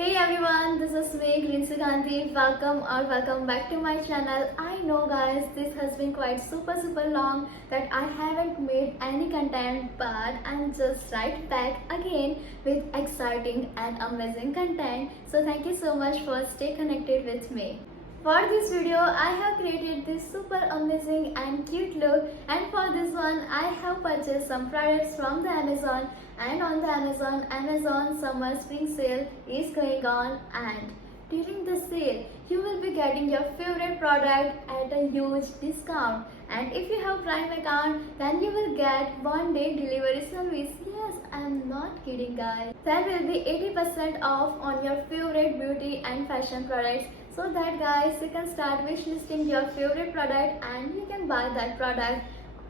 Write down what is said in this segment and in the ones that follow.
Hey everyone, this is me, Grincy Gandhi. Welcome back to my channel. I know guys, this has been quite super long that I haven't made any content, but I'm just right back again with exciting and amazing content. So thank you so much for stay connected with me. For this video, I have created this super amazing and cute look, and for this one, I have purchased some products from the Amazon, and on the Amazon summer spring sale is going on, and during the sale, you will be getting your favorite product at a huge discount. And if you have Prime account, then you will get 1-day delivery service. Yes, I'm not kidding guys. There will be 80% off on your favorite beauty and fashion products, so that guys you can start wishlisting your favorite product and you can buy that product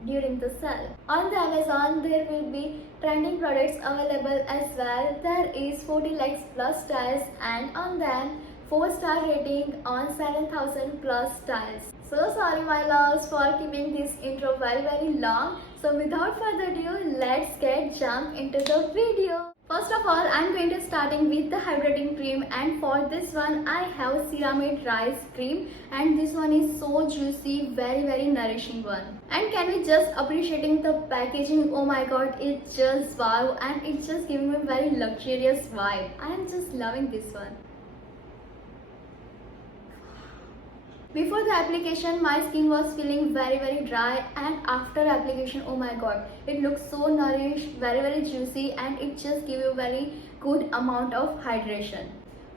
during the sale. On the Amazon there will be trending products available as well. There is 40 lakhs plus styles, and on them 4-star rating on 7,000 plus styles. So sorry my loves for keeping this intro very long. So without further ado, let's get jump into the video. First of all, I'm going to starting with the hydrating cream, and for this one I have Ceramide Rice Cream, and this one is so juicy, very nourishing one. And can we just appreciating the packaging? Oh my god, it's just wow, and it's just giving me very luxurious vibe. I am just loving this one. Before the application, my skin was feeling very dry, and after application, oh my god, it looks so nourished, very juicy, and it just gives you very good amount of hydration.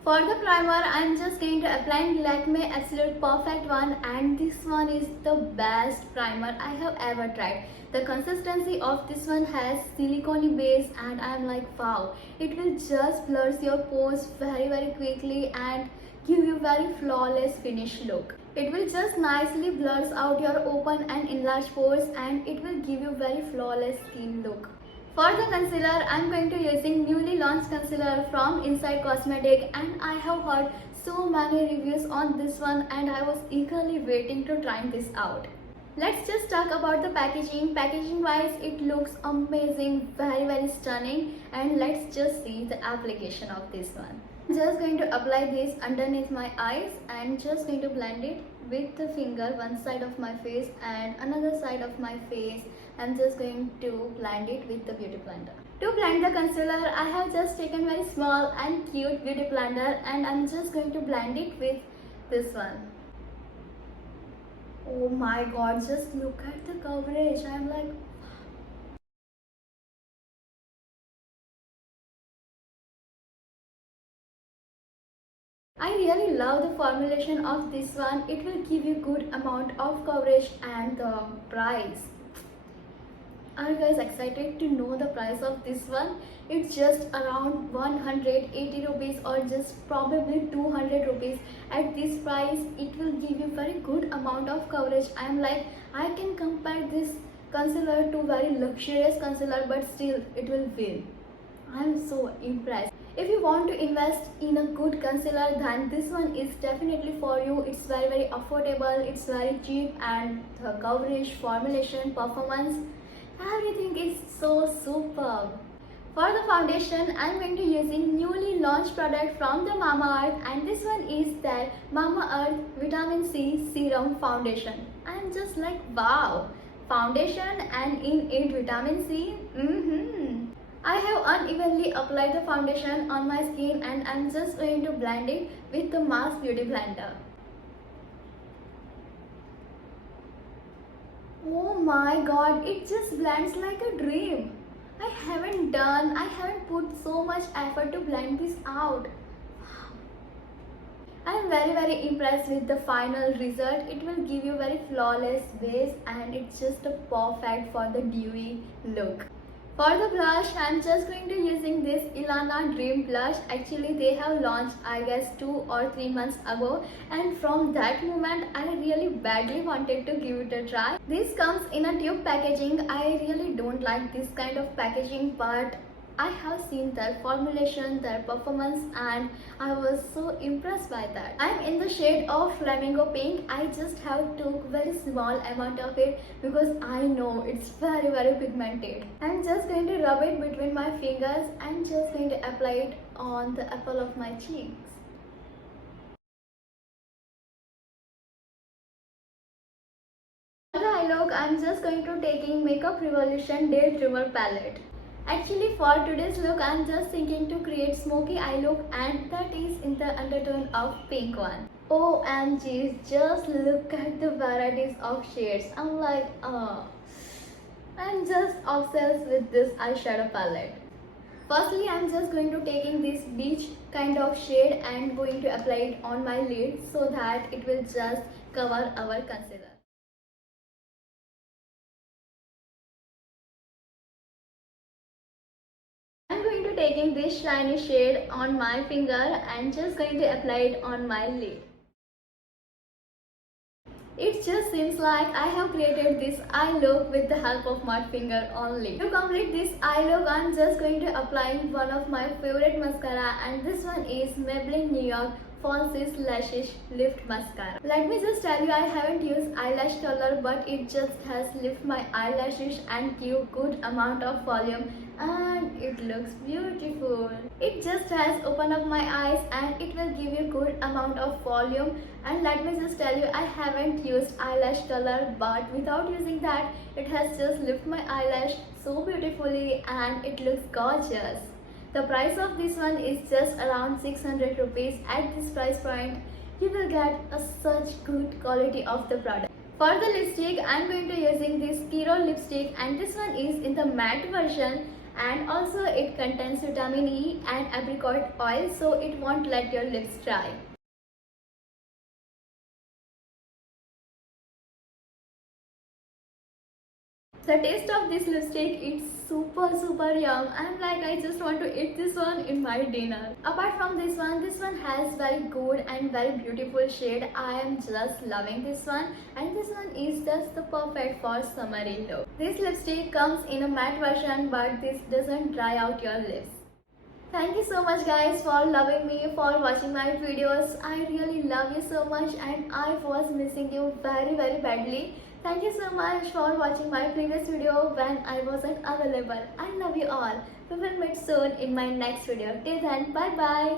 For the primer, I'm just going to apply Lakme Absolute Perfect one, and this one is the best primer I have ever tried. The consistency of this one has silicone base, and I'm like wow, it will just blurs your pores very quickly and give you very flawless finish look. It will just nicely blurs out your open and enlarged pores, and it will give you very flawless skin look. For the concealer, I'm going to using newly launched concealer from Inside Cosmetic, and I have heard so many reviews on this one and I was eagerly waiting to try this out. Let's just talk about the packaging. Packaging wise, it looks amazing, very stunning, and let's just see the application of this one. I'm just going to apply this underneath my eyes and just going to blend it with the finger, one side of my face and another side of my face. I'm just going to blend it with the beauty blender. To blend the concealer, I have just taken very small and cute beauty blender, and I'm just going to blend it with this one. Oh my god, just look at the coverage. I'm like, I really love the formulation of this one. It will give you good amount of coverage, and the price. Are you guys excited to know the price of this one? It's just around 180 rupees or just probably 200 rupees. At this price, it will give you very good amount of coverage. I am like, I can compare this concealer to very luxurious concealer, but still it will win. I'm so impressed. If you want to invest in a good concealer, then this one is definitely for you. It's very affordable, it's very cheap, and the coverage, formulation, performance, everything is so superb. For the foundation, I'm going to using newly launched product from the Mamaearth, and this one is their Mamaearth Vitamin C Serum Foundation. I'm just like wow, foundation and in it vitamin C. I have unevenly applied the foundation on my skin, and I'm just going to blend it with the Mass Beauty Blender. Oh my god, it just blends like a dream. I haven't put so much effort to blend this out. I am very impressed with the final result. It will give you very flawless base, and it's just a perfect for the dewy look. For the blush, I'm just going to using this Ilana Dream blush. Actually, they have launched I guess 2 or 3 months ago, and from that moment I really badly wanted to give it a try. This comes in a tube packaging. I really don't like this kind of packaging, but I have seen their formulation, their performance, and I was so impressed by that. I'm in the shade of flamingo pink. I just have took very small amount of it because I know it's very pigmented. I'm just going to rub it between my fingers and just going to apply it on the apple of my cheeks. For the eye look, I'm just going to taking Makeup Revolution Daydreamer palette. Actually, for today's look, I'm just thinking to create smoky eye look, and that is in the undertone of pink one. OMG, just look at the varieties of shades. I'm like, I'm just obsessed with this eyeshadow palette. Firstly, I'm just going to taking this beige kind of shade and going to apply it on my lid so that it will just cover our concealer. I'm going to taking this shiny shade on my finger and just going to apply it on my lid. It just seems like I have created this eye look with the help of my finger only. To complete this eye look, I'm just going to apply one of my favorite mascara, and this one is Maybelline New York Falsies Lashes Lift Mascara. Let me just tell you, I haven't used eyelash color, but it just has lift my eyelashes and give good amount of volume, and it looks beautiful. It just has opened up my eyes and it will give you good amount of volume. And let me just tell you, I haven't used eyelash color, but without using that, it has just lift my eyelash so beautifully and it looks gorgeous. The price of this one is just around 600 rupees. At this price point, you will get such good quality of the product. For the lipstick, I am going to using this Kiro lipstick, and this one is in the matte version, and also it contains vitamin E and apricot oil, so it won't let your lips dry. The taste of this lipstick is super yum. I'm like, I just want to eat this one in my dinner. Apart from this one has very good and very beautiful shade. I am just loving this one, and this one is just the perfect for summery look. This lipstick comes in a matte version, but this doesn't dry out your lips. Thank you so much guys for loving me, for watching my videos. I really love you so much, and I was missing you very badly. Thank you so much for watching my previous video when I wasn't available. I love you all. We will meet soon in my next video. Till then, bye bye.